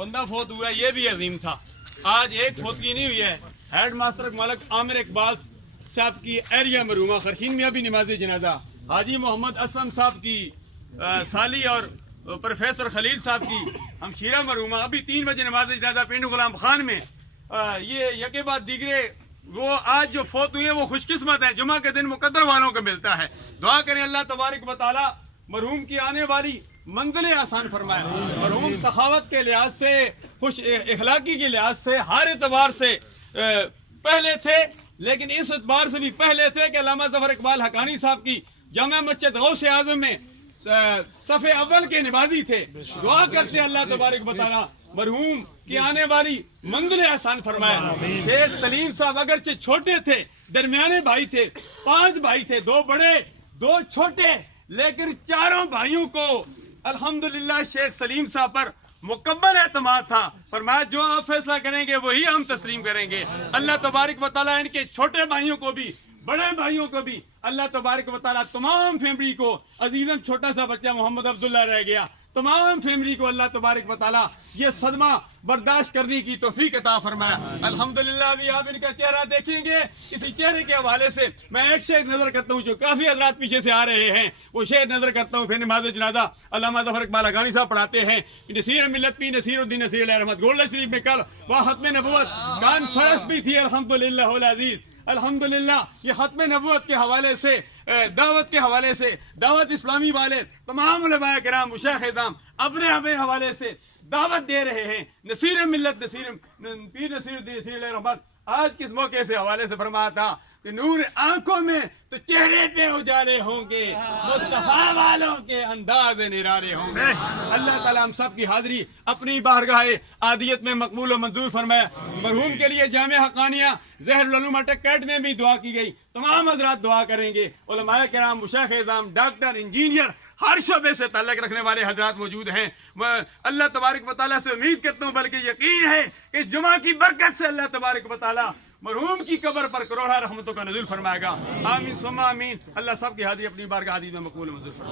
बंदा फौत हुआ, ये भी अजीम था। आज एक फौतगी नहीं हुई है। हेड मास्टर मलक आमिर इकबाल साहब की एरिया मरूमा खरशीन में अभी नमाज जनाजा, हाजी मोहम्मद असलम साहब की साली और प्रोफेसर खलील साहब की हमशीरा मरूमा अभी 3 बजे नमाज जनाजा पिंड गुलाम खान में। ये यके बाद दीगरे वो आज जो फौत हुए वो खुशकिस्मत है, जुमा के दिन मुकद्दर वालों को मिलता है। दुआ करें अल्लाह तबारक व तआला मरहूम की आने वाली मंजिलें आसान फरमाए। मरहूम सखावत के लिहाज से, खुश इखलाकी के लिहाज से, हर एतबार से पहले थे, लेकिन इस एतबार से भी पहले थे कि अल्लामा ज़फ़र इकबाल हक़ानी साहब की जामा मस्जिद गौस आज़म में सफ़े अव्वल के नमाजी थे। दुआ करते अल्लाह तबारक व तआला मरहूम की आने वाली मंजिलें आसान फरमाए। शेख सलीम साहब अगरचे छोटे थे, दरमियाने भाई थे, 5 भाई थे, 2 बड़े 2 छोटे, लेकिन चारों भाइयों को अल्हम्दुलिल्लाह शेख सलीम साहब पर मुकम्मल एतमाद था। फरमाया जो आप फैसला करेंगे वही हम तस्लीम करेंगे। अल्लाह तबारक व तआला इनके छोटे भाइयों को भी, बड़े भाइयों को भी अल्लाह तबारक व तआला तमाम फैमिली को, अजीजन छोटा सा बच्चा मोहम्मद अब्दुल्ला रह गया, तमाम फैमिली को अल्लाह तबारक व तआला ये सदमा बर्दाश्त करने की तौफीक अता फरमाया। अल्हम्दुलिल्लाह। अभी आप इनका चेहरा देखेंगे, इसी चेहरे के हवाले से मैं एक शेर नजर करता हूँ जो काफी हजरात पीछे से आ रहे हैं, वो शेर नजर करता हूँ। फिर नमाज जनाजा अल्लामा ज़फ़र इकबाल हक़ानी साहब पढ़ाते हैं, नसीर मिल्लत पी नसीरुद्दीन नसीर रहमत गोल्ड शरीफ में कल वह खत्म नबूवत कॉन्फ्रेंस भी थी। अल्हम्दुलिल्लाह अज़ीज़, अल्हम्दुलिल्लाह। ये खत्म नबूवत के हवाले से, दावत के हवाले से, दावत इस्लामी वाले तमाम उलमाए किराम मुशाइख़ अपने हवाले से दावत दे रहे हैं। नसीर मिल्लत पीर नसीरुद्दीन नसीर रहमत आज किस मौके से हवाले से फरमाया था कि नूर आंखों में तो चेहरे पे उजाले होंगे, मुस्तफा वालों के अंदाज निरारे होंगे। अल्लाह ताला हम सब की हाजिरी अपनी बारगाह आदियत में मकबूल और मंजूर फरमाए। मरहूम के लिए जामे हक़ानिया ज़हरुल उलूम अकेडमी में दुआ की गई, तमाम हज़रात दुआ करेंगे। उलमाए किराम, मुशाइख़-ए-इज़ाम, डॉक्टर, इंजीनियर, हर शोबे से ताल्लुक़ रखने वाले हज़रात मौजूद हैं। अल्लाह तबारक व तआला से उम्मीद करता हूँ, बल्कि यकीन है कि जुमा की बरकत से अल्लाह तबारक व तआला मरहूम की कब्र पर करोड़ा रहमतों का नज़ुल फरमाएगा। आमीन सुम्मा आमीन। अल्लाह सब की हाजिरी अपनी बारगाह में मकबूल मंजूर फरमाए।